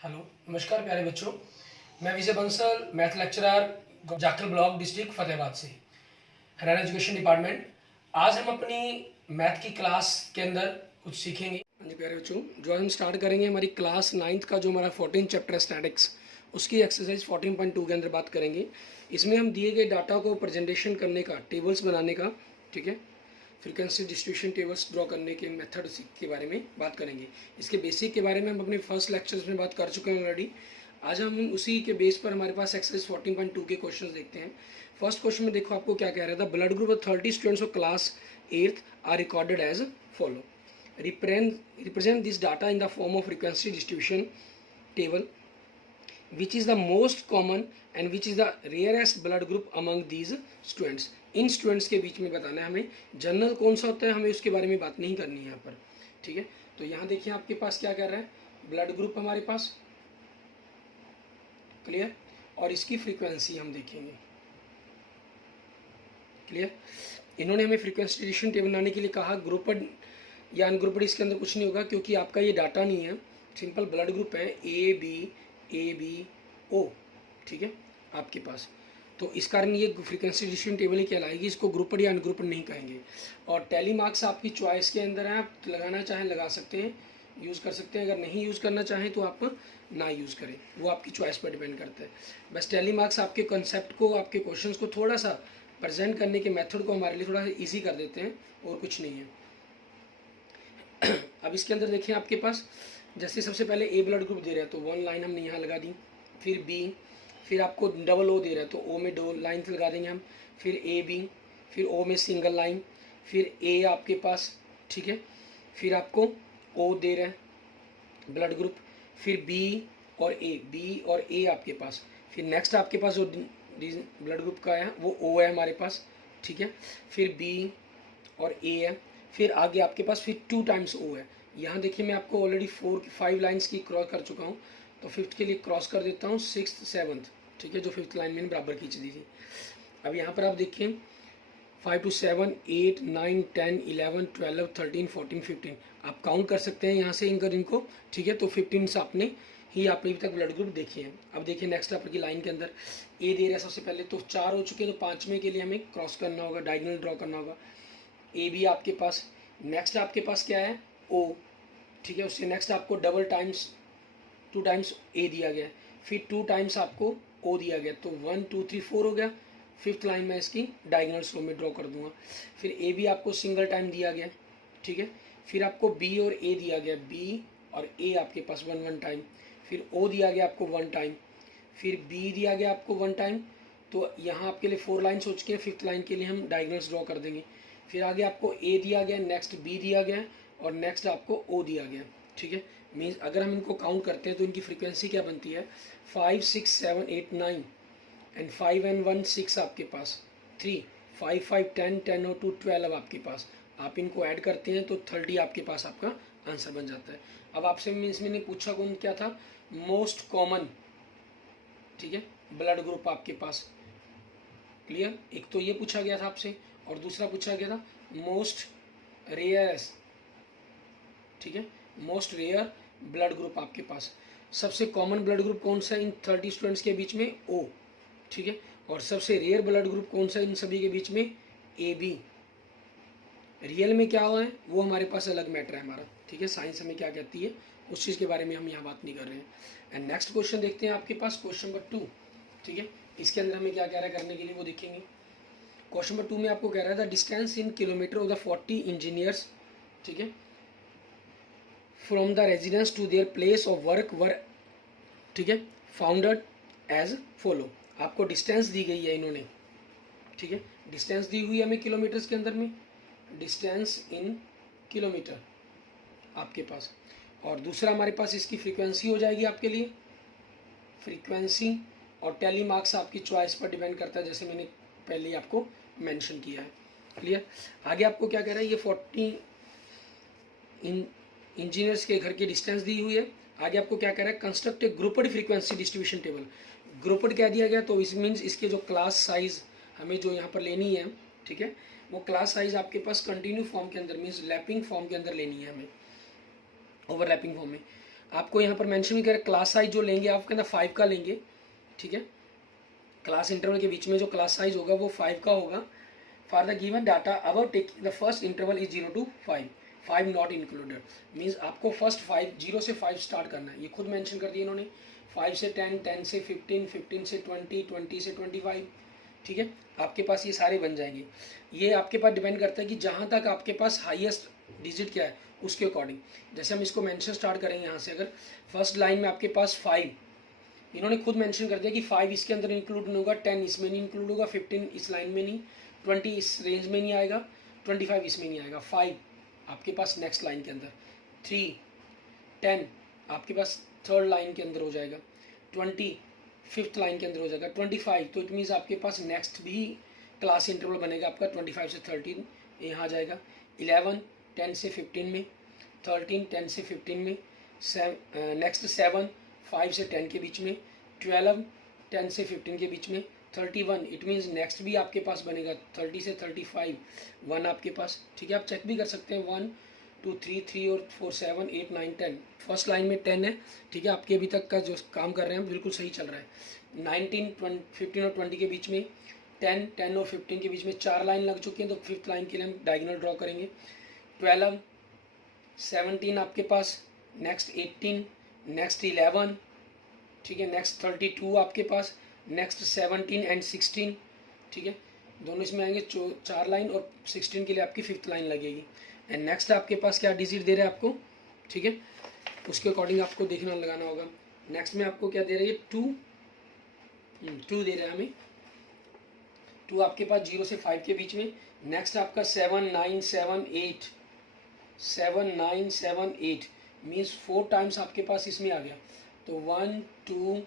Hello, नमस्कार प्यारे बच्चों। मैं Vijay Bansal, math lecturer, Jakhal block, district Fatehabad से, हरियाणा एजुकेशन डिपार्टमेंट। आज हम अपनी मैथ की क्लास के अंदर कुछ सीखेंगे। हाँ जी प्यारे बच्चों, जो हम स्टार्ट करेंगे हमारी क्लास 9th का जो हमारा 14 चैप्टर है स्टैटिक्स, उसकी एक्सरसाइज 14.2 के अंदर बात करेंगे। इसमें हम दिए गए डाटा को प्रेजेंटेशन करने का, टेबल्स बनाने का, ठीक है, फ्रीक्वेंसी डिस्ट्रीब्यूशन टेबल्स ड्रॉ करने के मेथड के बारे में बात करेंगे। इसके बेसिक के बारे में हम अपने फर्स्ट लेक्चर्स में बात कर चुके हैं ऑलरेडी। आज हम उसी के बेस पर हमारे पास एक्सरसाइज 14.2 के क्वेश्चंस देखते हैं। फर्स्ट क्वेश्चन में देखो आपको क्या कह रहा था। Blood group of 30 students of class 8th are recorded as follow. Represent this data in the form of frequency distribution table which is the most common and which is the rarest blood group among these students। In students के बीच में बताना है हमें। General कौन सा होता है हमें उसके बारे में बात नहीं करनी है यहाँ पर, ठीक है। तो यहाँ देखिए आपके पास क्या कर रहा है, ब्लड ग्रुप हमारे पास क्लियर, और इसकी फ्रीक्वेंसी हम देखेंगे क्लियर। इन्होंने हमें फ्रीक्वेंसी डिस्ट्रीब्यूशन टेबल बनाने के लिए कहा। ग्रुपड या अनग्रुपड इसके अंदर कुछ नहीं होगा क्योंकि आपका ये डाटा नहीं है, सिंपल ब्लड ग्रुप है ए बी ओ, ठीक है आपके पास। तो इस कारण ये फ्रीक्वेंसी डिस्ट्रीब्यूशन टेबल ही कहलाएगी, इसको ग्रुपड या अनग्रुपड नहीं कहेंगे। और टैली मार्क्स आपकी चॉइस के अंदर है, आप लगाना चाहें लगा सकते हैं, यूज़ कर सकते हैं। अगर नहीं यूज़ करना चाहें तो आप ना यूज़ करें, वो आपकी चॉइस पर डिपेंड करता है। बस टैली मार्क्स आपके कॉन्सेप्ट को, आपके क्वेश्चंस को थोड़ा सा प्रेजेंट करने के मेथड को हमारे लिए थोड़ा सा ईजी कर देते हैं, और कुछ नहीं है। अब इसके अंदर देखिए आपके पास जैसे सबसे पहले ए ब्लड ग्रुप दे रहा है तो 1 लाइन हमने यहाँ लगा दी, फिर बी, फिर आपको डबल ओ दे रहा है तो ओ में 2 लाइन लगा देंगे हम, फिर ए बी, फिर ओ में सिंगल लाइन, फिर ए आपके पास, ठीक है, फिर आपको ओ दे रहा है ब्लड ग्रुप, फिर बी और ए आपके पास, फिर नेक्स्ट आपके पास जो ब्लड ग्रुप का है वो ओ है हमारे पास, ठीक है, फिर बी और ए है, फिर आगे आपके पास फिर 2 टाइम्स ओ है। यहाँ देखिए मैं आपको ऑलरेडी 5 लाइन्स की क्रॉस कर चुका हूँ, तो 5th के लिए क्रॉस कर देता हूँ 6th 7th, ठीक है, जो 5th लाइन मैंने बराबर खींच दी थी। अब यहाँ पर आप देखिए 5 to 7 8 9 10 11 12 13 14 15 आप काउंट कर सकते हैं यहाँ से इनको, ठीक है। तो 15 से आपने अभी तक ब्लड ग्रुप देखे हैं। अब देखिए नेक्स्ट आपकी लाइन के अंदर ए दे रहा है सबसे पहले, तो 4 हो चुके हैं, तो 5वें के लिए हमें क्रॉस करना होगा, डायगोनल ड्रॉ करना होगा। ए बी आपके पास, नेक्स्ट आपके पास क्या है ओ, ठीक है, उससे नेक्स्ट आपको डबल टाइम्स 2 टाइम्स ए दिया गया है, फिर 2 टाइम्स आपको ओ दिया गया, तो 1 2 3 4 हो गया। 5th लाइन में इसकी डायगोनल रो में ड्रॉ कर दूंगा। फिर ए बी आपको सिंगल टाइम दिया गया, ठीक है, फिर आपको बी और ए दिया गया, बी और ए आपके पास 1 टाइम, फिर ओ दिया गया आपको 1 टाइम, फिर बी दिया गया आपको 1 टाइम। तो यहाँ आपके लिए 4 लाइन्स हो चुके हैं। 5th लाइन के लिए हम डायगोनल्स ड्रॉ कर देंगे। फिर आगे आपको ए दिया गया, नेक्स्ट बी दिया गया और नेक्स्ट आपको ओ दिया गया, ठीक है। मीन्स अगर हम इनको काउंट करते हैं तो इनकी फ्रीक्वेंसी क्या बनती है, 5 6 7 8 9 एंड 5 and 1 6 आपके पास, 3 5 5 10 10 और 2 12 आपके पास। आप इनको ऐड करते हैं तो 30 आपके पास आपका आंसर बन जाता है। अब आपसे मीन्स मैंने पूछा कौन क्या था, मोस्ट कॉमन, ठीक है, ब्लड ग्रुप आपके पास क्लियर। एक तो ये पूछा गया था आपसे, और दूसरा पूछा गया था मोस्ट रेयरस, ठीक है, मोस्ट रेयर ब्लड ग्रुप आपके पास। सबसे कॉमन ब्लड ग्रुप कौन सा इन 30 स्टूडेंट्स के बीच में, ओ, ठीक है, और सबसे रेयर ब्लड ग्रुप कौन सा इन सभी के बीच में, ए बी। रियल में क्या हुआ है वो हमारे पास अलग मैटर है हमारा, ठीक है, साइंस हमें क्या कहती है उस चीज़ के बारे में हम यहाँ बात नहीं कर रहे हैं। एंड नेक्स्ट क्वेश्चन देखते हैं आपके पास, क्वेश्चन नंबर 2, ठीक है। इसके अंदर हमें क्या कह रहा है करने के लिए वो देखेंगे। क्वेश्चन नंबर 2 में आपको कह रहा था distance in kilometer of the 40 engineers, ठीक है, from the residence to their place of work were, ठीक है, फाउंडेड एज फॉलो। आपको डिस्टेंस दी गई है इन्होंने, ठीक है, डिस्टेंस दी हुई है हमें किलोमीटर्स के अंदर में, डिस्टेंस इन किलोमीटर आपके पास, और दूसरा हमारे पास इसकी फ्रीक्वेंसी हो जाएगी आपके लिए, फ्रीक्वेंसी और टैली मार्क्स आपकी चॉइस पर डिपेंड करता है, जैसे मैंने पहले ही आपको मेंशन किया है, क्लियर। आगे आपको क्या कह रहा है, ये 40 इंजीनियर्स के घर की डिस्टेंस दी हुई है। आगे आपको क्या कह रहा है, construct a grouped frequency distribution table. Grouped कह दिया गया तो इस मीन्स इसके जो क्लास साइज हमें जो यहाँ पर लेनी है, ठीक है, वो क्लास साइज आपके पास कंटिन्यू फॉर्म के अंदर मीन्स लैपिंग फॉर्म के अंदर लेनी है हमें, ओवरलैपिंग फॉर्म में। आपको यहाँ पर मेंशन कर क्लास साइज जो लेंगे आप कहना 5 का लेंगे, ठीक है। क्लास इंटरवल के बीच में जो क्लास साइज होगा वो 5 का होगा। For the given data about taking the first interval is 0 to 5, 5 not included. Means आपको फर्स्ट 5 0 से 5 स्टार्ट करना है, ये खुद मेंशन कर दिया इन्होंने। 5 से 10, 10 से 15, 15 से 20, 20 से 25, ठीक है। आपके पास ये सारे बन जाएंगे। ये आपके पास डिपेंड करता है कि जहाँ तक आपके पास हाईएस्ट डिजिट क्या है उसके अकॉर्डिंग। जैसे हम इसको मेंशन स्टार्ट करेंगे यहाँ से, अगर फर्स्ट लाइन में आपके पास 5, इन्होंने खुद मेंशन कर दिया कि 5 इसके अंदर इंक्लूड नहीं होगा, 10 इसमें नहीं इंक्लूड होगा, 15 इस लाइन में नहीं, 20 इस रेंज में नहीं आएगा, 25 इसमें नहीं आएगा। 5 आपके पास नेक्स्ट लाइन के अंदर, 3, 10 आपके पास थर्ड लाइन के अंदर हो जाएगा, 20 फिफ्थ लाइन के अंदर हो जाएगा, 25 तो इट मीन्स आपके पास नेक्स्ट भी क्लास इंटरवल बनेगा आपका 25 से 13 यहाँ आ जाएगा। 11 10 से 15 में, 13 10 से 15 में, नेक्स्ट 7 5 से 10 के बीच में, 12 10 से 15 के बीच में, 31 इट मीन्स नेक्स्ट भी आपके पास बनेगा 30 से 35, 1 आपके पास, ठीक है। आप चेक भी कर सकते हैं 1 2 3 3 और 4 7 8 9 10, फर्स्ट लाइन में 10 है, ठीक है। आपके अभी तक का जो काम कर रहे हैं बिल्कुल सही चल रहा है। 19 15 और 20 के बीच में, 10 10 और 15 के बीच में 4 लाइन लग चुकी हैं, तो फिफ्थ लाइन के लिए हम डायगोनल ड्रॉ करेंगे। 12 17 आपके पास, नेक्स्ट 18, नेक्स्ट 11, ठीक है, नेक्स्ट 32 आपके पास, नेक्स्ट 17 एंड 16, ठीक है, दोनों इसमें आएंगे 4 लाइन, और 16 के लिए आपकी फिफ्थ लाइन लगेगी। एंड नेक्स्ट आपके पास क्या डिजिट दे रहा है आपको, ठीक है, उसके अकॉर्डिंग आपको देखना लगाना होगा। नेक्स्ट में आपको क्या दे रहा है, 2 दे रहा है हमें, 2 आपके पास 0 से 5 के बीच में। नेक्स्ट आपका 7 9 7 8, 7 9 7 8 मीन्स 4 टाइम्स आपके पास इसमें आ गया, तो 1 2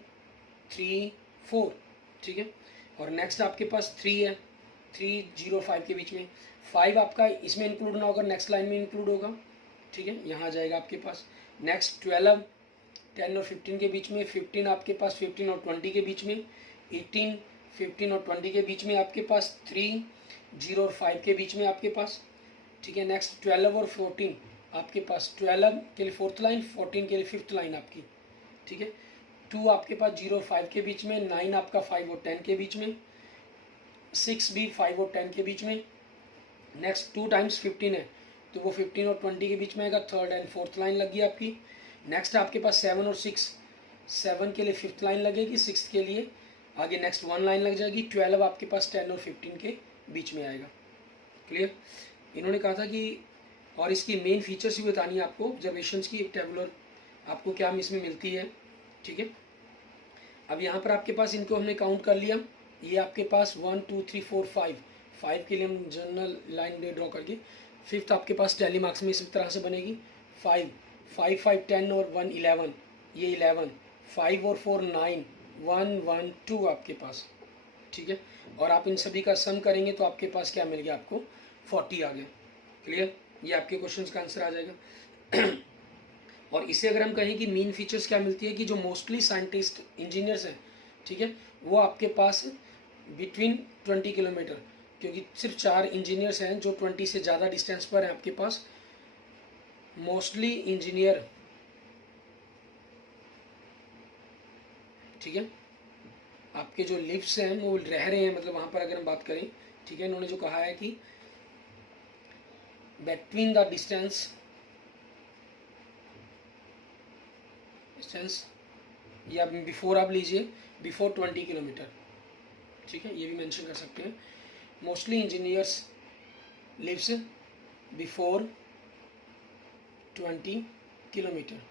3 4, ठीक है। और नेक्स्ट आपके पास 3 है, 3 0 5 के बीच में, 5 आपका इसमें इंक्लूड ना होगा, नेक्स्ट लाइन में इंक्लूड होगा, ठीक है, यहाँ आ जाएगा आपके पास। नेक्स्ट 12 10 और 15 के बीच में, 15 आपके पास 15 और 20 के बीच में, 18 15 और 20 के बीच में आपके पास, 3 0 और 5 के बीच में आपके पास, ठीक है। नेक्स्ट 12 और 14 आपके पास, 12 के लिए फोर्थ लाइन, 14 के लिए फिफ्थ लाइन आपकी, ठीक है। 2 आपके पास 0 और 5 के बीच में, 9 आपका 5 और 10 के बीच में, 6 भी 5 और 10 के बीच में। नेक्स्ट 2 टाइम्स 15 है, तो वो 15 और 20 के बीच में आएगा, थर्ड एंड फोर्थ लाइन लगी आपकी। नेक्स्ट आपके पास 7 और 6, 7 के लिए फिफ्थ लाइन लगेगी, 6 के लिए आगे नेक्स्ट 1 लाइन लग जाएगी। 12 आपके पास 10 और 15 के बीच में आएगा। क्लियर। इन्होंने कहा था कि और इसकी मेन फीचर्स भी बतानी है आपको, ऑब्जर्वेशंस की एक टेबुलर आपको क्या इसमें मिलती है, ठीक है। अब यहाँ पर आपके पास इनको हमने काउंट कर लिया, ये आपके पास 1 2 3 4 5 के लिए हम जनरल लाइन ड्रॉ करके, फिफ्थ आपके पास टैली मार्क्स में इस तरह से बनेगी, 5 5 5 10 और 1 11, ये 11, 5 और 4 9, 1 1 2 आपके पास, ठीक है। और आप इन सभी का सम करेंगे तो आपके पास क्या मिल गया, आपको 40 आ गया। क्लियर। ये आपके क्वेश्चन का आंसर आ जाएगा। और इसे अगर हम कहें कि मेन फीचर्स क्या मिलती है, कि जो मोस्टली साइंटिस्ट इंजीनियर्स हैं, ठीक है, वो आपके पास बिटवीन 20 किलोमीटर, क्योंकि सिर्फ 4 इंजीनियर्स हैं जो 20 से ज़्यादा डिस्टेंस पर हैं आपके पास। मोस्टली इंजीनियर, ठीक है, आपके जो लिव्स हैं वो रह रहे हैं, मतलब वहाँ पर अगर हम बात करें, ठीक है, इन्होंने जो कहा है कि बिटवीन द डिस्टेंस या बिफोर आप लीजिए, बिफोर 20 किलोमीटर, ठीक है, ये भी मेंशन कर सकते हैं। Mostly engineers lives before 20 kilometre,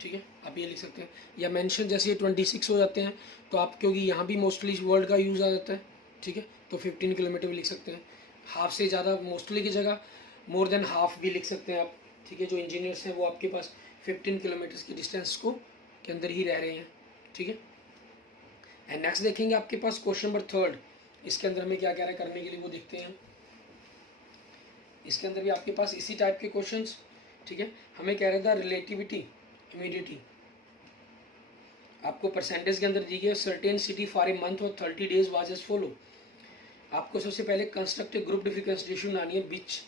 ठीक है, आप ये लिख सकते हैं। या मेंशन जैसे ये 26 हो जाते हैं तो आप, क्योंकि यहाँ भी मोस्टली वर्ड का यूज़ आ जाता है, ठीक है, तो 15 किलोमीटर भी लिख सकते हैं। हाफ से ज़्यादा, मोस्टली की जगह मोर देन हाफ भी लिख सकते हैं आप, ठीक है। जो इंजीनियर्स हैं वो आपके पास 15 किलोमीटर की डिस्टेंस को के अंदर ही रह रहे हैं, ठीक है। एंड नेक्स्ट देखेंगे आपके पास क्वेश्चन नंबर 3, इसके अंदर हमें क्या कह रहा है करने के लिए वो देखते हैं। इसके अंदर भी आपके पास इसी टाइप के क्वेश्चंस, ठीक है। हमें कह रहा था रिलेटिविटी इमीडिएटी, आपको परसेंटेज के अंदर दी गई, certain city for a month और 30 डेज वाज एज फॉलो। आपको सबसे पहले कंस्ट्रक्ट ग्रुप डिफरेंशिएशन आनी है, विच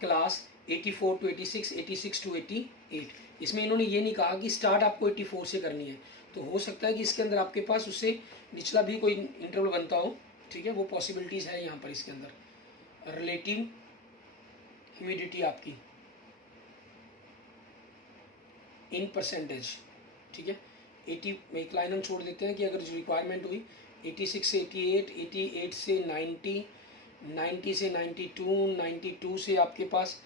क्लास 84 to 86, 86 to 88। इसमें इन्होंने ये नहीं कहा कि स्टार्ट आपको 84 से करनी है, तो हो सकता है कि इसके अंदर आपके पास उससे निचला भी कोई इंटरवल बनता हो, ठीक है, वो पॉसिबिलिटीज़ है यहाँ पर इसके अंदर। रिलेटिव ह्यूमिडिटी आपकी इन परसेंटेज, ठीक है, 80, एक लाइन हम छोड़ देते हैं कि अगर जो रिक्वायरमेंट हुई 86 से 88, 88 से 90, 90 से 92, 92 से आपके पास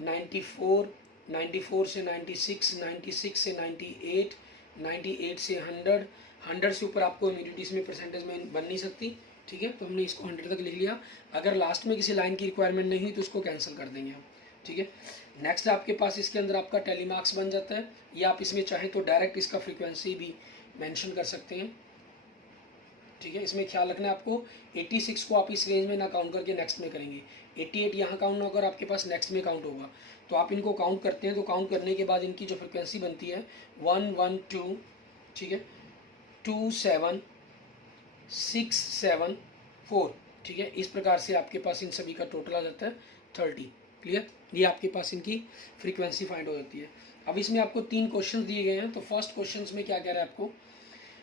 94, 94 से 96, 96 से 98, 98 से 100, 100 से ऊपर आपको ह्यूमिडिटी इसमें परसेंटेज में बन नहीं सकती, ठीक है, तो हमने इसको 100 तक लिख लिया। अगर लास्ट में किसी लाइन की रिक्वायरमेंट नहीं हुई तो उसको कैंसिल कर देंगे हम, ठीक है। नेक्स्ट आपके पास इसके अंदर आपका टेलीमार्क्स बन जाता है, या आप इसमें चाहें तो डायरेक्ट इसका फ्रीक्वेंसी भी मेंशन कर सकते हैं, ठीक है। इसमें ख्याल रखना है आपको 86 को आप इस रेंज में ना काउंट करके नेक्स्ट में करेंगे, 88 यहाँ काउंट ना होकर आपके पास नेक्स्ट में काउंट होगा, तो आप इनको काउंट करते हैं, तो काउंट करने के बाद इनकी जो फ्रिक्वेंसी बनती है 112, ठीक है, 27674, ठीक है। इस प्रकार से आपके पास इन सभी का टोटल आ जाता है 30। क्लियर, ये आपके पास इनकी फ्रीक्वेंसी फाइंड हो जाती है। अब इसमें आपको 3 क्वेश्चन दिए गए हैं, तो फर्स्ट क्वेश्चन में क्या कह रहा है आपको,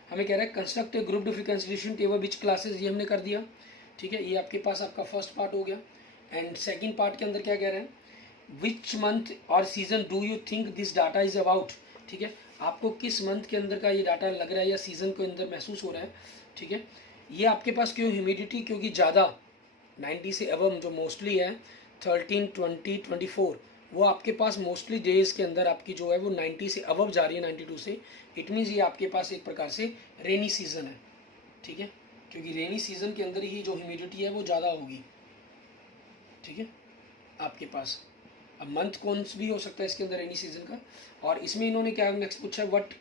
हमें कह रहा है construct A group frequency distribution table which classes, ये हमने कर दिया, ठीक है, ये आपके पास आपका फर्स्ट पार्ट हो गया। एंड सेकंड पार्ट के अंदर क्या कह रहे हैं, विच मंथ और season do you think this data is about, ठीक है, आपको किस मंथ के अंदर का ये डाटा लग रहा है या सीजन के अंदर महसूस हो रहा है, ठीक है। ये आपके पास क्यों ह्यूमिडिटी, क्योंकि ज़्यादा 90 से अब जो मोस्टली है 13, 20, 24, वो आपके पास मोस्टली डेज के अंदर आपकी जो है वो 90 से अबव जा रही है, 92 से। इट मीन्स ये आपके पास एक प्रकार से रेनी सीजन है, ठीक है, क्योंकि रेनी सीजन के अंदर ही जो ह्यूमिडिटी है वो ज़्यादा होगी, ठीक है, आपके पास। अब मंथ कौन भी हो सकता है इसके अंदर रेनी सीजन का। और इसमें इन्होंने क्या नेक्स्ट पूछा है, what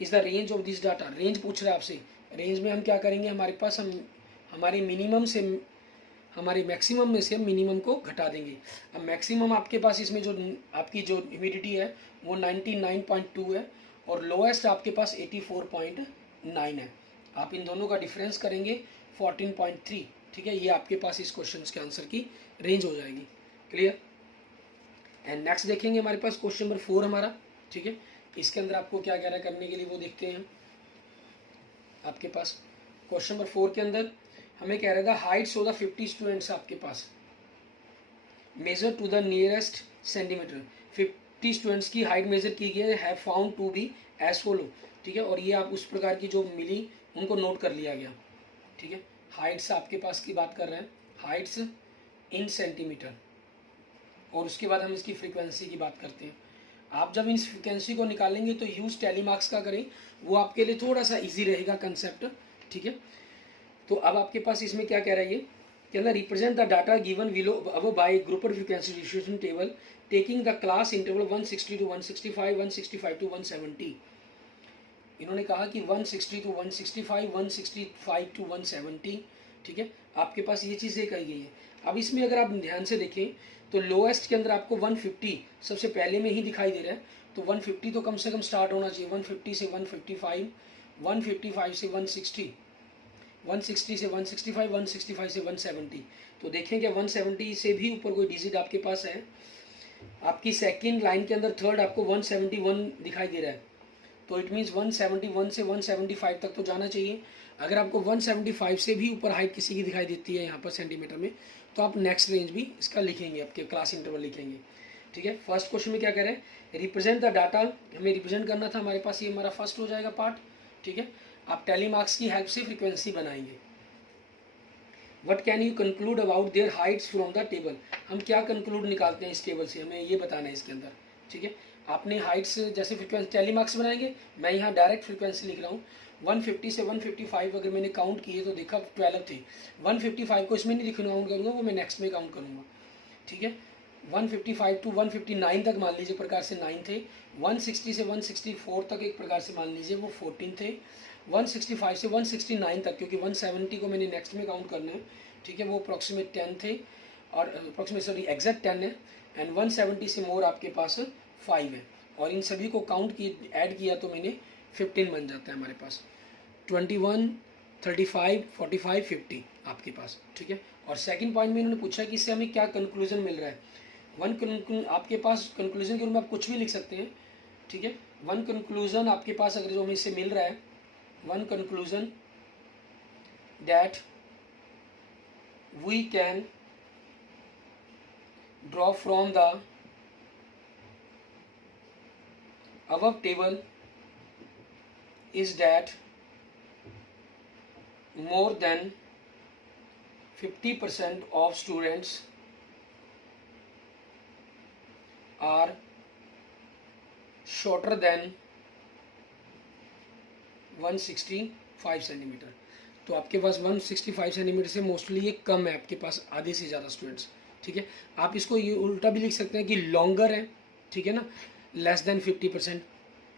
is the range of this data, range पूछ रहा है आपसे। रेंज में हम क्या करेंगे, हमारे पास हम हमारे मिनिमम से हमारे मैक्सिमम में से हम मिनिमम को घटा देंगे। अब मैक्सिमम आपके पास इसमें जो आपकी जो ह्यूमिडिटी है वो 99.2 है और लोएस्ट आपके पास 84.9 है। आप इन दोनों का डिफरेंस करेंगे 14.3, ठीक है, ये आपके पास इस क्वेश्चन के आंसर की रेंज हो जाएगी। क्लियर। एंड नेक्स्ट देखेंगे हमारे पास क्वेश्चन नंबर 4 हमारा, ठीक है, इसके अंदर आपको क्या कह रहा है करने के लिए वो देखते हैं। आपके पास क्वेश्चन नंबर 4 के अंदर हमें कह रहा था हाइट्स ऑफ द 50 स्टूडेंट्स आपके पास measure to the nearest centimeter, 50 students की हाइट मेजर की गई है found to be as follow, ठीक है, और ये आप उस प्रकार की जो मिली उनको नोट कर लिया गया, ठीक है। हाइट्स आपके पास की बात कर रहे हैं, हाइट्स इन सेंटीमीटर, और उसके बाद हम इसकी फ्रीक्वेंसी की बात करते हैं। आप जब इस फ्रीक्वेंसी को निकालेंगे तो यूज टेलीमार्क्स का करें, वो आपके लिए थोड़ा सा इजी रहेगा कंसेप्ट, ठीक है। तो अब आपके पास इसमें क्या कह रहा है, ये कहना represent the data given below अब by group frequency distribution table taking the class interval 160 to 165, 165 to 170। इन्होंने कहा कि 160 टू 165, 165 टू 170, ठीक है, आपके पास ये चीज़ें कही गई है। अब इसमें अगर आप ध्यान से देखें तो लोएस्ट के अंदर आपको 150 सबसे पहले में ही दिखाई दे रहा है, तो 150 तो कम से कम स्टार्ट होना चाहिए, 150 से 155, 155 से 160, 160 से 165, 165 से 170। तो देखें कि 170 से भी ऊपर कोई डिजिट आपके पास है। आपकी सेकंड लाइन के अंदर थर्ड आपको 171 दिखाई दे रहा है, तो इट मीन्स 171 से 175 तक तो जाना चाहिए। अगर आपको 175 से भी ऊपर हाइट किसी की दिखाई देती है यहाँ पर सेंटीमीटर में, तो आप नेक्स्ट रेंज भी इसका लिखेंगे, आपके क्लास इंटरवल लिखेंगे, ठीक है। फर्स्ट क्वेश्चन में क्या कह रहे हैं, रिप्रेजेंट द डाटा, हमें रिप्रेजेंट करना था, हमारे पास ये हमारा फर्स्ट हो जाएगा पार्ट, ठीक है। आप टेलीमार्क्स की हेल्प से फ्रीक्वेंसी बनाएंगे। What can you conclude about their Heights from the table, हम क्या कंक्लूड निकालते हैं इस टेबल से, हमें ये बताना है इसके अंदर, ठीक है। आपने हाइट्स जैसे फ्रीक्वेंसी टेलीमार्क्स बनाएंगे, मैं यहाँ डायरेक्ट फ्रीक्वेंसी लिख रहा हूँ। 150 से 155 अगर मैंने काउंट किए तो देखा 12 थे। 155 को इसमें नहीं काउंट करूँगा, वो मैं नेक्स्ट में काउंट करूँगा, ठीक है। 155 टू 159 तक मान लीजिए प्रकार से 9 थे। 160 से 164 तक एक प्रकार से मान लीजिए वो 14 थे। 165 से 169 तक, क्योंकि 170 को मैंने नेक्स्ट में काउंट करना है, ठीक है, वो अप्रॉक्सीमेट 10 थे, और अप्रॉक्सीमेट सॉरी एग्जैक्ट 10 है। एंड 170 से मोर आपके पास 5 है, और इन सभी को काउंट की ऐड किया तो मैंने 15 बन जाता है हमारे पास, 21, 35, 45, 50 आपके पास, ठीक है। और सेकंड पॉइंट में इन्होंने पूछा कि इससे हमें क्या कंक्लूजन मिल रहा है, आपके पास कंक्लूजन के रूप में आप कुछ भी लिख सकते हैं, ठीक है। वन कंक्लूजन आपके पास अगर जो हमें इससे मिल रहा है, one conclusion that we can draw from the above table is that more than 50% of students are shorter than 165 centimetre. तो आपके पास 165 सेंटीमीटर से मोस्टली ये कम है, आपके पास आधे से ज़्यादा स्टूडेंट्स, ठीक है। आप इसको ये उल्टा भी लिख सकते हैं कि लॉन्गर है, ठीक है ना, लेस देन 50%।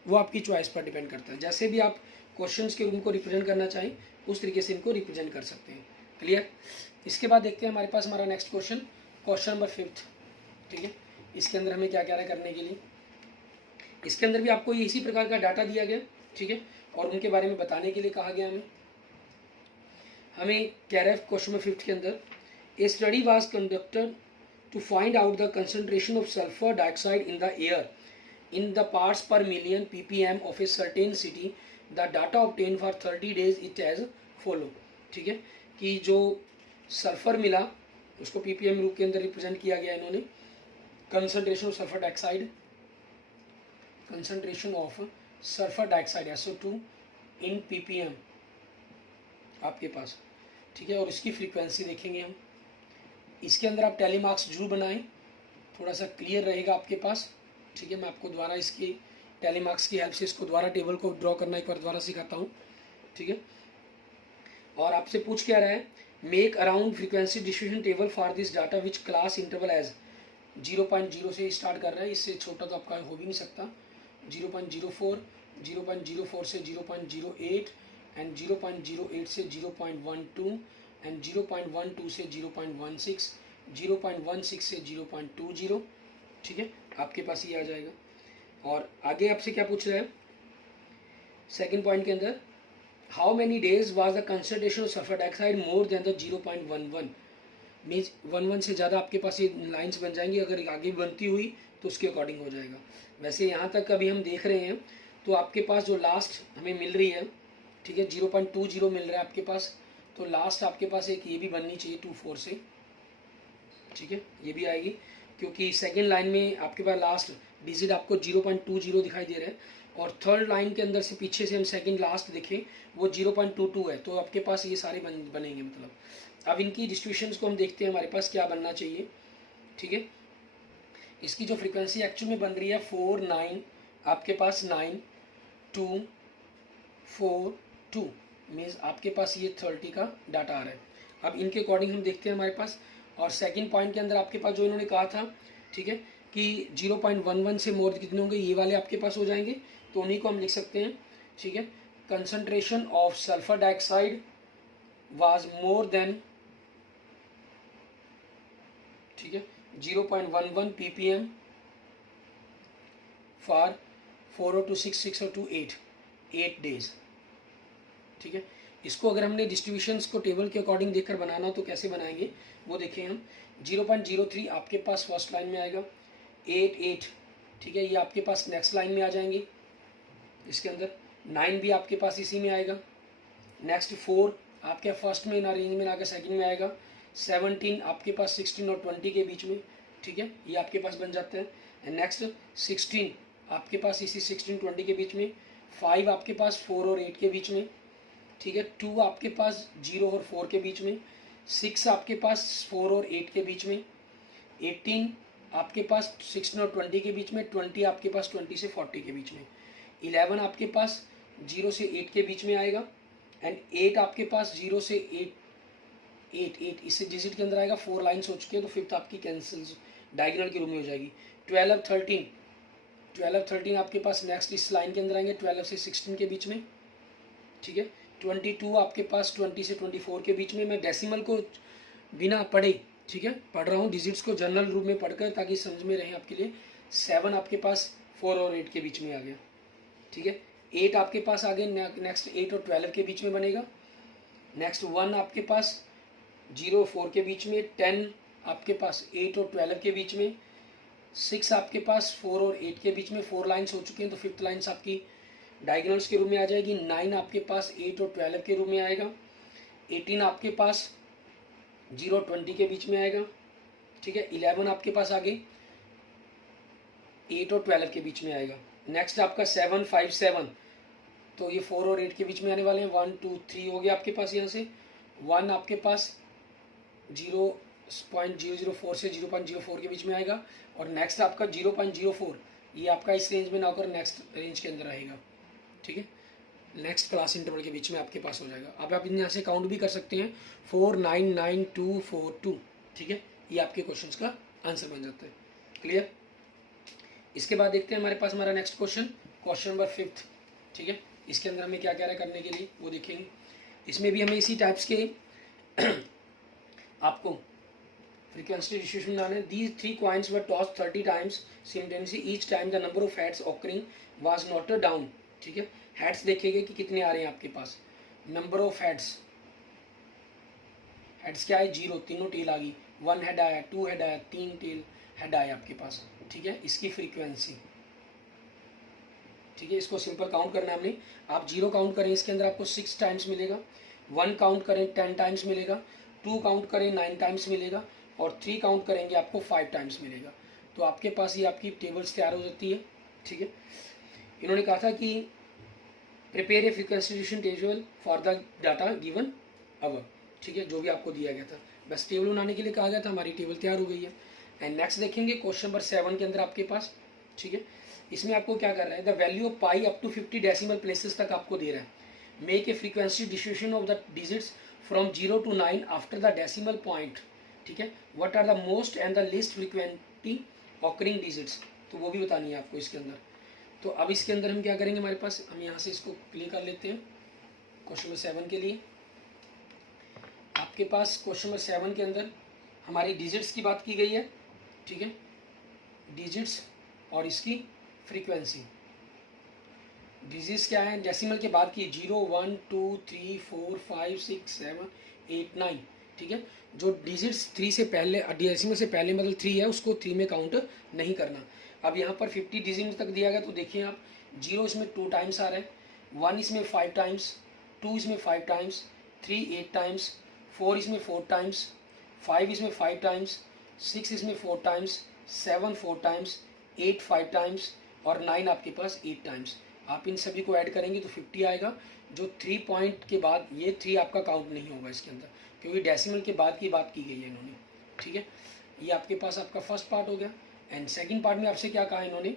वो आपकी चॉइस पर डिपेंड करता है, जैसे भी आप क्वेश्चंस के रूम को रिप्रेजेंट करना चाहें उस तरीके से इनको रिप्रेजेंट कर सकते हैं। क्लियर। इसके बाद देखते हैं हमारे पास हमारा नेक्स्ट क्वेश्चन, क्वेश्चन नंबर 5, ठीक है। इसके अंदर हमें क्या क्या है करने के लिए, इसके अंदर भी आपको इसी प्रकार का डाटा दिया गया, ठीक है, और उनके बारे में बताने के लिए कहा गया। हमें कह रहा है क्वेश्चन नंबर 5 के अंदर, a study was conducted to find out the concentration of sulphur dioxide in the air in the parts per million ppm of a certain city. The data obtained for 30 days it as follow, ठीक है, कि जो sulphur मिला उसको ppm रूप के अंदर represent किया गया इन्होंने, concentration of sulphur dioxide, concentration of sulphur dioxide SO2 in ppm आपके पास, ठीक है, और इसकी फ्रीक्वेंसी देखेंगे हम। इसके अंदर आप टैली मार्क्स जरूर बनाएं, थोड़ा सा क्लियर रहेगा आपके पास, ठीक है। मैं आपको द्वारा इसकी टैली मार्क्स की हेल्प से इसको द्वारा टेबल को ड्रॉ करना एक बार द्वारा सिखाता हूँ, ठीक है। और आपसे पूछ क्या रहा है, make around frequency distribution table for this data which class interval as 0.0 से स्टार्ट कर रहा है, इससे छोटा तो आपका हो भी नहीं सकता, 0.04, 0.04 से 0.08 एंड 0.08 से 0.12 एंड 0.12 से 0.16, 0.16 से 0.20, ठीक है, आपके पास ये आ जाएगा। और आगे आपसे क्या पूछ रहा है सेकंड पॉइंट के अंदर, how many days was the concentration of sulphur dioxide more than the 0.11, means 11 से ज़्यादा आपके पास ये लाइंस बन जाएंगी, अगर आगे बनती हुई तो उसके अकॉर्डिंग हो जाएगा। वैसे यहाँ तक अभी हम देख रहे हैं तो आपके पास जो लास्ट हमें मिल रही है, ठीक है, 0.20 मिल रहा है आपके पास, तो लास्ट आपके पास एक ये भी बननी चाहिए 24 से, ठीक है, ये भी आएगी, क्योंकि सेकेंड लाइन में आपके पास लास्ट डिजिट आपको 0.20 दिखाई दे रहा है, और थर्ड लाइन के अंदर से पीछे से हम सेकेंड लास्ट देखें वो 0.22 है, तो आपके पास ये सारे बनेंगे। मतलब अब इनकी डिस्ट्रीब्यूशंस को हम देखते हैं हमारे पास क्या बनना चाहिए, ठीक है। इसकी जो फ्रीक्वेंसी एक्चुअल में बन रही है 4 9, आपके पास 9 2 4 2, मीन्स आपके पास ये 30 का डाटा आ रहा है। अब इनके अकॉर्डिंग हम देखते हैं हमारे पास, और सेकंड पॉइंट के अंदर आपके पास जो इन्होंने कहा था, ठीक है, कि 0.11 से मोर कितने होंगे, ये वाले आपके पास हो जाएंगे, तो उन्हीं को हम लिख सकते हैं, ठीक है। Concentration of sulphur dioxide was more than, ठीक है, 0.11 ppm फॉर 402 602 8 डेज, ठीक है। इसको अगर हमने डिस्ट्रीब्यूशंस को टेबल के अकॉर्डिंग देखकर बनाना तो कैसे बनाएंगे वो देखें हम। 0.03 आपके पास फर्स्ट लाइन में आएगा, 8 ठीक है, ये आपके पास नेक्स्ट लाइन में आ जाएंगे, इसके अंदर 9 भी आपके पास इसी में आएगा, नेक्स्ट 4 आपके फर्स्ट में अरेंजमेंट आएगा, सेकंड में आएगा, 17 आपके पास 16 और 20 के बीच में, ठीक है, ये आपके पास बन जाते हैं। नेक्स्ट 16 आपके पास इसी 16 20 के बीच में, 5 आपके पास 4 और 8 के बीच में, ठीक है, 2 आपके पास 0 और 4 के बीच में, 6 आपके पास 4 और 8 के बीच में, 18 आपके पास 16 और 20 के बीच में, 20 आपके पास 20 से 40 के बीच में, 11 आपके पास 0 से 8 के बीच में आएगा, एंड 8 आपके पास 0 से 8 इसी डिजिट के अंदर आएगा, 4 लाइन्स हो चुके हैं, तो फिफ्थ आपकी कैंसिल डायगोनल के रूप में हो जाएगी। 12 13 आपके पास नेक्स्ट इस लाइन के अंदर आएंगे, 12 से 16 के बीच में, ठीक है। 22 आपके पास 20 से 24 के बीच में। मैं डेसिमल को बिना पढ़े, ठीक है, पढ़ रहा हूँ डिजिट्स को जनरल रूप में पढ़कर, ताकि समझ में रहे आपके लिए। 7 आपके पास 4 और 8 के बीच में आ गया, ठीक है। 8 आपके पास आगे नेक्स्ट 8 और 12 के बीच में बनेगा। नेक्स्ट 1 आपके पास 0 4 के बीच में, 10 आपके पास 8 और 12 के बीच में, 6 आपके पास 4 और 8 के बीच में 4 लाइन्स हो चुकी हैं, तो 5th लाइन्स आपकी डायगोनल्स के रूप में आ जाएगी। 9 आपके पास 8 और 12 के रूप में आएगा। 18 आपके पास 0 और 20 के बीच में आएगा, ठीक है। 11 आपके पास आगे 8 और 12 के बीच में आएगा। नेक्स्ट आपका 7 5 7, तो ये 4 और 8 के बीच में आने वाले हैं। 1 2 3 हो गया आपके पास यहाँ से। 1 आपके पास 0.004 से 0.04 के बीच में आएगा। और नेक्स्ट आपका 0.04, ये आपका इस रेंज में ना होकर नेक्स्ट रेंज के अंदर आएगा, ठीक है। नेक्स्ट क्लास इंटरवल के बीच में आपके पास हो जाएगा। अब आप यहाँ से काउंट भी कर सकते हैं 4 9 9 2 4 2, ठीक है। ये आपके क्वेश्चंस का आंसर बन जाता है। क्लियर। इसके बाद देखते हैं हमारे पास हमारा नेक्स्ट क्वेश्चन, क्वेश्चन नंबर 5, ठीक है। इसके अंदर हमें क्या कह रहा है करने के लिए वो देखेंगे। इसमें भी हमें इसी टाइप्स के आपको फ्रीक्वेंसी डिस्ट्रीब्यूशन बनाना है। These 3 coins were tossed 30 times simultaneously, each time the number of heads occurring was noted down, ठीक है। हेड्स देखेंगे कि कितने आ रहे हैं आपके पास। नंबर ऑफ हेड्स, हेड्स क्या है 0, तीनों टेल आ गई। 1 हेड आया, 2 हेड आया, 3 टेल हेड आया आपके पास, ठीक है। इसकी फ्रीक्वेंसी, ठीक है। इसको सिंपल काउंट करना है हमने। आप 0 काउंट करें इसके अंदर आपको 6 टाइम्स मिलेगा। 1 काउंट करें 10 टाइम्स मिलेगा। 2 काउंट करें 9 टाइम्स मिलेगा। और 3 काउंट करेंगे आपको 5 टाइम्स मिलेगा। तो आपके पास ये आपकी टेबल्स तैयार हो जाती है, ठीक है। इन्होंने कहा था कि prepare a frequency distribution table for the data given above, ठीक है, जो भी आपको दिया गया था। बस टेबल बनाने के लिए कहा गया था, हमारी टेबल तैयार हो गई है। एंड नेक्स्ट देखेंगे क्वेश्चन नंबर 7 के अंदर आपके पास, ठीक है। इसमें आपको क्या कर रहा है, the value of pi up to 50 decimal places तक आपको दे रहा है। Make a frequency distribution of the digits from 0 to 9 after the decimal point, ठीक है। What are the most and the least frequently occurring digits, तो वो भी बतानी है आपको इसके अंदर। तो अब इसके अंदर हम क्या करेंगे, हमारे पास हम यहाँ से इसको क्लियर कर लेते हैं। क्वेश्चन नंबर 7 के लिए आपके पास क्वेश्चन नंबर 7 के अंदर हमारी डिजिट्स की बात की गई है, ठीक है। डिजिट्स और इसकी फ्रीक्वेंसी। डिजिट्स क्या है, डेसिमल के बाद की 0 1 2 3 4 5 6 7 8 9, ठीक है। जो डिजिट्स 3 से पहले, डेसिमल से पहले मतलब 3 है, उसको 3 में काउंट नहीं करना। अब यहाँ पर 50 डिजिट तक दिया गया, तो देखिए आप 0 इसमें 2 टाइम्स आ रहा है, 1 इसमें 5 टाइम्स, 2 इसमें 5 टाइम्स, 3 8 टाइम्स, 4 इसमें 4 टाइम्स, 5 इसमें 5 टाइम्स, 6 इसमें 4 टाइम्स, 7 4 टाइम्स, 8 5 टाइम्स और 9 आपके पास 8 टाइम्स। आप इन सभी को ऐड करेंगे तो 50 आएगा। जो 3 पॉइंट के बाद, ये 3 आपका काउंट नहीं होगा इसके अंदर, क्योंकि डेसिमल के बाद की बात की गई है इन्होंने, ठीक है। ये आपके पास आपका फर्स्ट पार्ट हो गया। एंड सेकंड पार्ट में आपसे क्या कहा इन्होंने,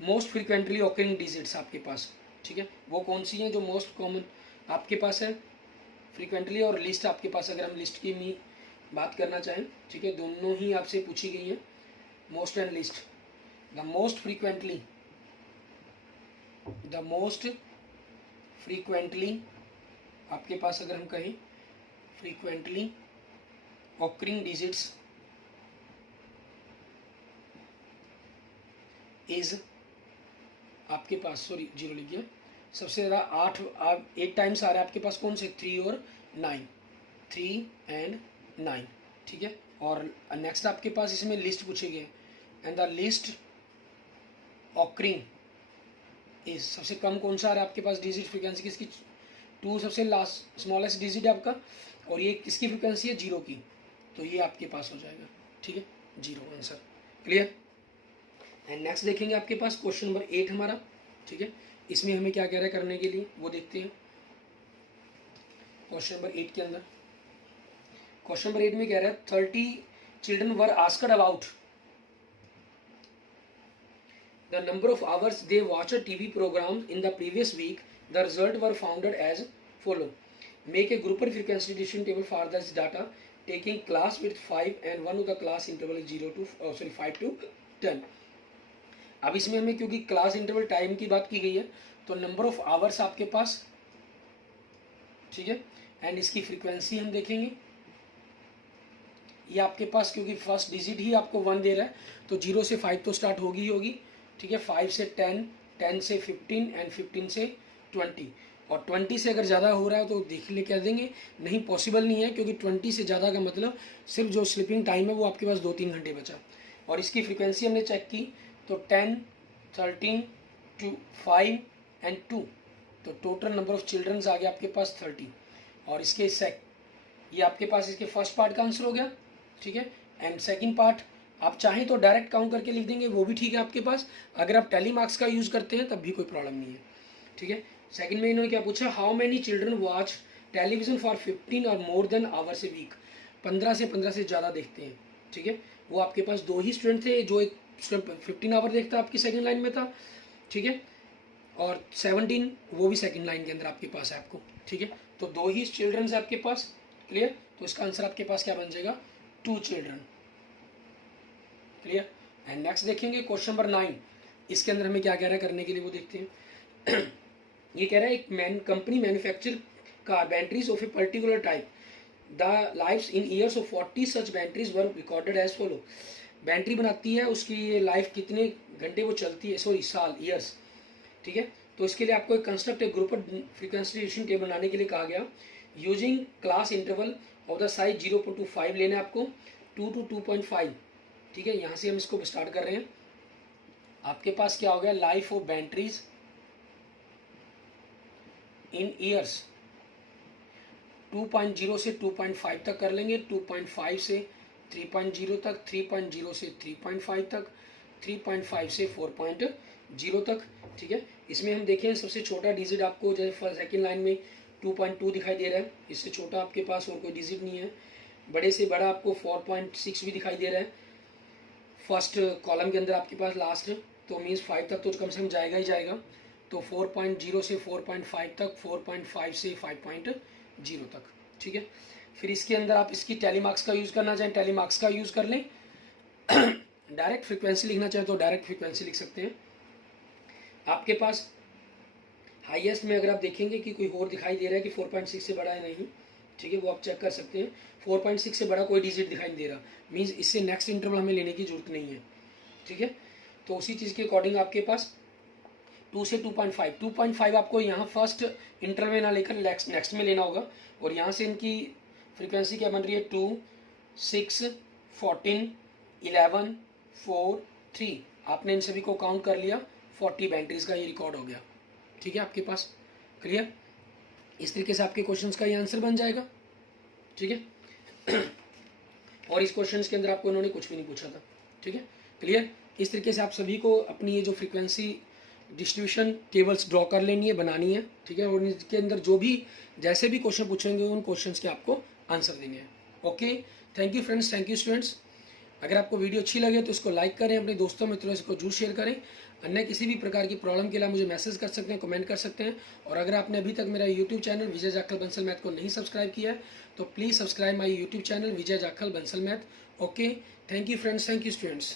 मोस्ट फ्रीक्वेंटली ऑकरिंग डिजिट्स आपके पास, ठीक है। वो कौन सी हैं जो मोस्ट कॉमन आपके पास है, फ्रीक्वेंटली और लिस्ट आपके पास, अगर हम लिस्ट की बात करना चाहें, ठीक है, दोनों ही आपसे पूछी गई हैं, most and list. The most frequently आपके पास अगर हम कहें फ्रीक्वेंटली ऑकरिंग डिजिट्स इज आपके पास, सॉरी 0 लिखिए, सबसे ज़्यादा 8 टाइम्स आ रहा है आपके पास, कौन से 3 और 9, 3 and 9, ठीक है। और नेक्स्ट आपके पास इसमें लिस्ट पूछे गए, and the list occurring is, सबसे कम कौन सा आ रहा है आपके पास डिजिट फ्रीक्वेंसी किसकी, 2 सबसे लास्ट स्मॉलेस्ट डिजिट है आपका, और ये किसकी फ्रीक्वेंसी है 0 की, तो ये आपके पास हो जाएगा, ठीक है, 0 आंसर। क्लियर। एंड नेक्स्ट देखेंगे आपके पास क्वेश्चन नंबर 8 हमारा, ठीक है। इसमें हमें क्या कह रहा है करने के लिए वो देखते हैं। क्वेश्चन नंबर 8 के अंदर, क्वेश्चन नंबर 8 में कह रहा है 30 children were asked about the number of hours they watched a TV program in the previous week. The result were founded as follow. Make a group frequency distribution table for this data, taking class with 5 and one of the class interval is 5 to 10. अब इसमें हमें क्योंकि class interval time की बात की गई है, तो नंबर ऑफ आवर्स आपके पास, ठीक है, एंड इसकी फ्रीक्वेंसी हम देखेंगे। ये आपके पास क्योंकि फर्स्ट डिजिट ही आपको 1 दे रहा है, तो 0 से 5 तो स्टार्ट होगी ही होगी, ठीक है। 5 से 10, 10 से 15 एंड 15 से 20, और 20 से अगर ज़्यादा हो रहा है तो देख ले क्या देंगे, नहीं पॉसिबल नहीं है, क्योंकि 20 से ज़्यादा का मतलब सिर्फ जो स्लीपिंग टाइम है वो आपके पास 2-3 घंटे बचा। और इसकी फ्रीक्वेंसी हमने चेक की तो 10, 13, 2, 5 एंड 2, तो टोटल नंबर ऑफ चिल्ड्रंस आ गया आपके पास 30। और इसके ये आपके पास इसके फर्स्ट पार्ट का आंसर हो गया, ठीक है। एंड सेकंड पार्ट आप चाहें तो डायरेक्ट काउंट करके लिख देंगे, वो भी ठीक है आपके पास। अगर आप टेली मार्क्स का यूज़ करते हैं तब भी कोई प्रॉब्लम नहीं है, ठीक है। सेकंड में इन्होंने क्या पूछा, how many children watch television for 15 और more than hours a week, 15 से ज़्यादा देखते हैं, ठीक है। वो आपके पास 2 ही स्टूडेंट थे, जो एक 15 आवर देखता आपकी सेकंड लाइन में था, ठीक है, और 17 वो भी सेकंड लाइन के अंदर आपके पास है आपको, ठीक है। तो 2 ही चिल्ड्रन है आपके पास, क्लियर। तो इसका आंसर आपके पास क्या बन जाएगा, 2 चिल्ड्रन, क्लियर। एंड नेक्स्ट देखेंगे क्वेश्चन नंबर 9। इसके अंदर हमें क्या कह रहा है करने के लिए वो देखते हैं। ये कह रहा है एक company manufacture car batteries of a particular type, the lifes in years of 40 such batteries were recorded as follow. Battery बनाती है, उसकी लाइफ कितने घंटे वो चलती है, सॉरी साल, ईयर्स, ठीक है। तो इसके लिए आपको एक कंस्ट्रक्ट एक ग्रुप फ्रीक्वेंसी डिस्ट्रीब्यूशन टेबल बनाने के लिए कहा गया। Using class interval of the size 0 to 5 लेना है आपको, 2 to 2.5, ठीक है। यहाँ से हम इसको स्टार्ट कर रहे हैं। आपके पास क्या हो गया, life of batteries in years 2.0 से 2.5 तक कर लेंगे, 2.5 से 3.0 तक, 3.0 से 3.5 तक, 3.5 से 4.0 तक, ठीक है। इसमें हम देखें सबसे छोटा डिजिट आपको जैसे सेकेंड लाइन में 2.2 दिखाई दे रहा है, इससे छोटा आपके पास और कोई डिजिट नहीं है। बड़े से बड़ा आपको 4.6 भी दिखाई दे रहा है फर्स्ट कॉलम के अंदर आपके पास लास्ट, तो मीन्स 5 तक तो कम से कम जाएगा ही जाएगा। तो 4.0 से 4.5 तक, 4.5 से 5.0 तक, ठीक है। फिर इसके अंदर आप इसकी टेलीमार्क्स का यूज़ करना चाहें टेलीमार्क्स का यूज़ कर लें। डायरेक्ट फ्रीक्वेंसी लिखना चाहें तो डायरेक्ट फ्रीक्वेंसी लिख सकते हैं। आपके पास हाईएस्ट में अगर आप देखेंगे कि कोई और दिखाई दे रहा है कि 4.6 से बड़ा है, नहीं, ठीक है, वो आप चेक कर सकते हैं। 4.6 से बड़ा कोई डिजिट दिखाई नहीं दे रहा, मीन्स इससे नेक्स्ट इंटरवल हमें लेने की जरूरत नहीं है, ठीक है। तो उसी चीज़ के अकॉर्डिंग आपके पास 2 से 2.5 आपको यहाँ फर्स्ट इंटरवल में ना लेकर नेक्स्ट में लेना होगा। और यहाँ से इनकी फ्रीक्वेंसी क्या बन रही है, 2, 6, 14, 11, 4, 3। आपने इन सभी को काउंट कर लिया, 40 बैटरीज का ये रिकॉर्ड हो गया, ठीक है आपके पास, क्लियर। इस तरीके से आपके क्वेश्चंस का ये आंसर बन जाएगा, ठीक है। और इस क्वेश्चंस के अंदर आपको इन्होंने कुछ भी नहीं पूछा था, ठीक है, क्लियर। इस तरीके से आप सभी को अपनी ये जो फ्रीक्वेंसी डिस्ट्रीब्यूशन टेबल्स ड्रॉ कर लेनी है, बनानी है, ठीक है। और इसके अंदर जो भी जैसे भी क्वेश्चन पूछेंगे उन क्वेश्चंस के आपको आंसर देने हैं। Okay, thank you friends, thank you students. अगर आपको वीडियो अच्छी लगे तो इसको लाइक करें, अपने दोस्तों मित्रों से इसको जरूर शेयर करें। अन्य किसी भी प्रकार की प्रॉब्लम के लिए मुझे मैसेज कर सकते हैं, कमेंट कर सकते हैं। और अगर आपने अभी तक मेरा यूट्यूब चैनल विजय जाखल बंसल मैथ को नहीं सब्सक्राइब किया है तो please subscribe my YouTube channel Vijay Jakhal Bansal math. Okay, thank you friends, thank you students.